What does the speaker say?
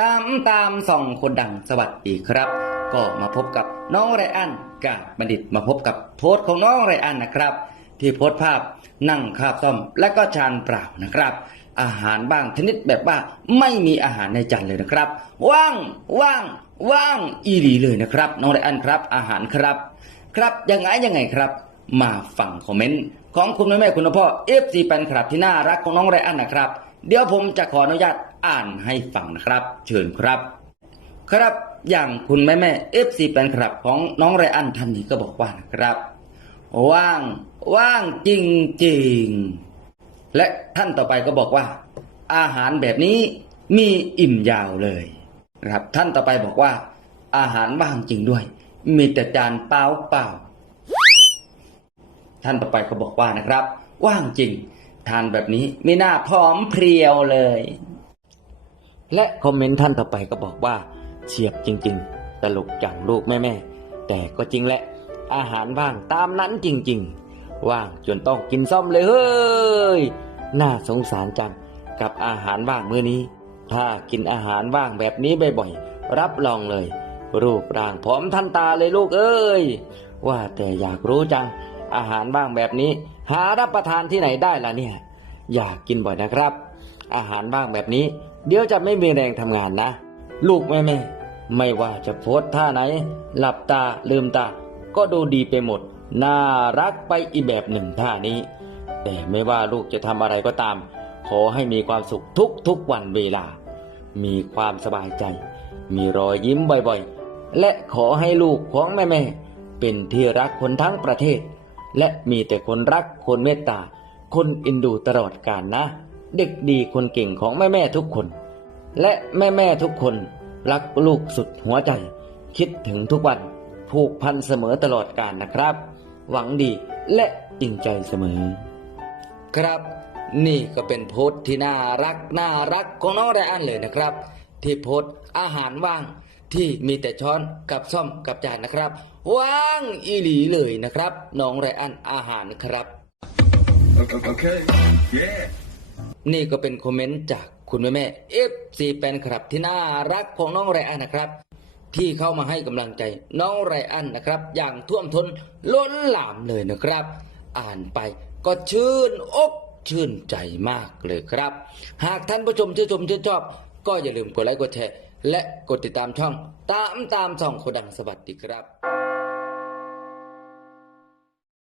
ตามตามส่องคนดังสวัสดีครับ ก็มาพบกับน้องไรอันกาดบัณฑิตมาพบกับโพสต์ของน้องไรอันนะครับ ที่โพสต์ภาพนั่งคาบซ่อมและก็ชานเปล่านะครับ อาหารบ้างชนิดแบบว่าไม่มีอาหารในจานเลยนะครับ ว่างว่างว่างอีหลีเลยนะครับ น้องไรอันครับ อาหารครับ ครับยังไงยังไงครับมาฟังคอมเมนต์ของคุณแม่คุณพ่อเอฟซีแฟนคลับที่น่ารักของน้องไรอันนะครับ เดี๋ยวผมจะขออนุญาต อ่านให้ฟังนะครับ เชิญครับ ครับอย่างคุณแม่แม่เอฟซีแฟนคลับของน้องไรอันท่านนี้ก็บอกว่านะครับ ว่างว่างจริงๆ และท่านต่อไปก็บอกว่า อาหารแบบนี้มีอิ่มยาวเลยนะครับ ท่านต่อไปบอกว่า อาหารว่างจริงด้วย มีแต่จานเปล่าเปล่าท่านต่อไปก็บอกว่านะครับ ว่างจริงทานแบบนี้ไม่น่าพร้อมเพรียวเลย และคอมเมนต์ท่านต่อไปก็บอกว่าเฉียบจริง ๆ ตลกอย่างลูกแม่ๆแต่ก็จริงแหละ อาหารว่างตามนั้นจริง ๆ ว่างจนต้องกินซ่อมเลยเฮ้ย น่าสงสารจังกับอาหารว่างมื้อนี้ ถ้ากินอาหารว่างแบบนี้บ่อยๆ รับรองเลย รูปร่างผอมทันตาเลยลูกเอ้ย ว่าแต่อยากรู้จัง อาหารว่างแบบนี้ หารับประทานที่ไหนได้ล่ะเนี่ย อยากกินบ่อยนะครับ อาหารว่างแบบนี้ เดี๋ยวจะไม่มีแรงทำงานนะ ลูกแม่แม่ไม่ว่าจะโพสท่าไหน หลับตาลืมตา ก็ดูดีไปหมด น่ารักไปอีแบบหนึ่งท่านี้ แต่ไม่ว่าลูกจะทำอะไรก็ตาม ขอให้มีความสุขทุกทุกวันเวลา มีความสบายใจ มีรอยยิ้มบ่อยๆ และขอให้ลูกของแม่ๆเป็นที่รักคนทั้งประเทศ และมีแต่คนรักคนเมตตา คนเอินดูตลอดกาลนะ เด็กดีคนเก่งของแม่ๆทุกคน และแม่ๆทุกคน รักลูกสุดหัวใจ คิดถึงทุกวันผูกพันเสมอตลอดกาลนะครับ หวังดีและจริงใจเสมอ ครับนี่ก็เป็นโพสต์ที่น่ารักน่ารักของน้องไรอันเลยนะครับ ที่โพสต์อาหารว่างที่มีแต่ช้อนกับซ่อมกับจานนะครับ ว่างอีหลีเลยนะครับ น้องไรอันอาหารครับ Okay. okay. Yeah. นี่ก็เป็นคอมเมนต์จากคุณแม่แม่เอฟซีแฟนคลับที่น่ารักของน้องไรอันนะครับ ที่เข้ามาให้กำลังใจน้องไรอันนะครับ อย่างท่วมท้นล้นหลามเลยนะครับ อ่านไปก็ชื่นอกชื่นใจมากเลยครับ หากท่านผู้ชมชื่นชมชื่นชอบ ก็อย่าลืมกดไลค์กดแชร์และกดติดตามช่องตามตามช่องโคดังสวัสดีครับ